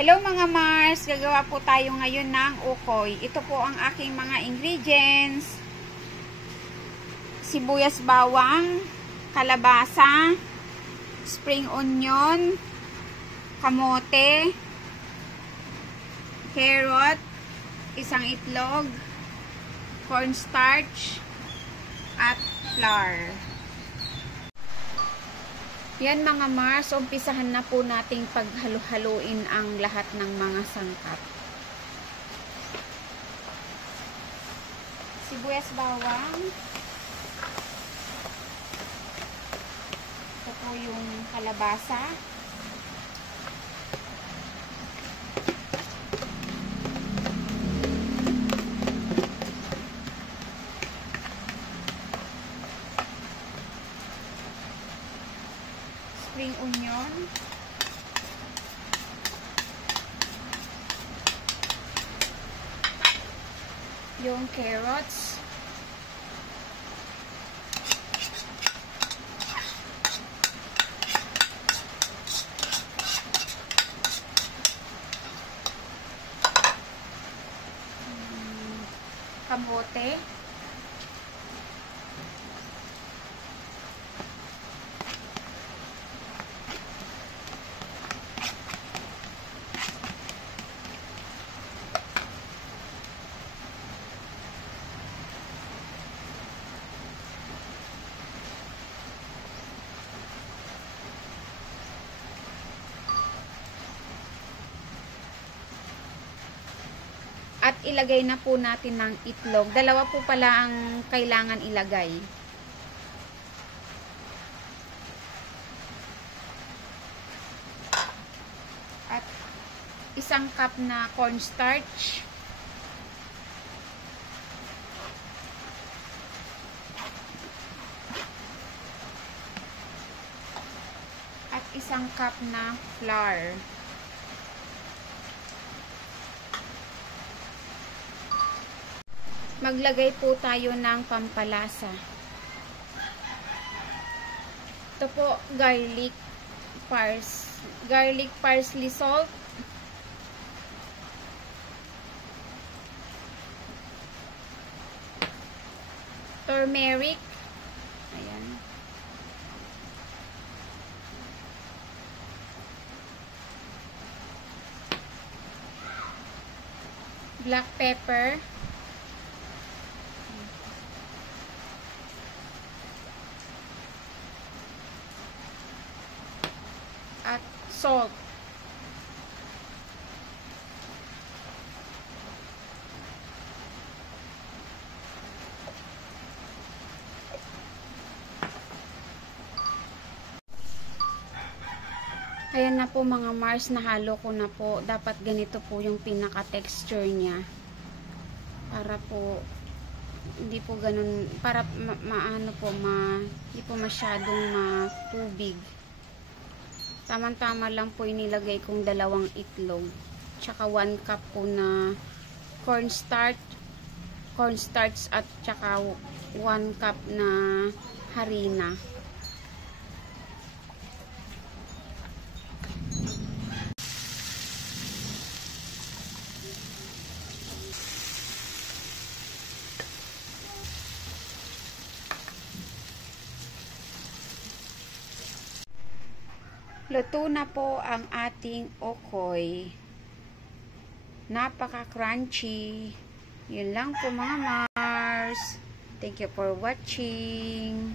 Hello mga Mars, gagawa po tayo ngayon ng ukoy. Ito po ang aking mga ingredients. Sibuyas bawang, kalabasa, spring onion, kamote, carrot, isang itlog, cornstarch, at flour. Yan mga Mars, umpisahan na po nating paghalo-haluin ang lahat ng mga sangkap. Sibuyas bawang. Ito po yung kalabasa. Spring onion, yung carrots, kamote, at ilagay na po natin ng itlog. Dalawa po pala ang kailangan ilagay. At isang cup na cornstarch. At isang cup na flour. Maglagay po tayo ng pampalasa. Ito po, garlic parsley salt, turmeric, ayan, black pepper, at salt. Ayan na po mga Mars, nahalo ko na po. Dapat ganito po yung pinaka-texture niya. Para po hindi po ganun, para maano po, hindi po masyadong matubig. Tama-tama lang po inilagay kong 2 itlog. Tsaka 1 cup po na cornstarch at tsaka 1 cup na harina. Luto na po ang ating ukoy. Napaka-crunchy. Yun lang po mga Mars. Thank you for watching.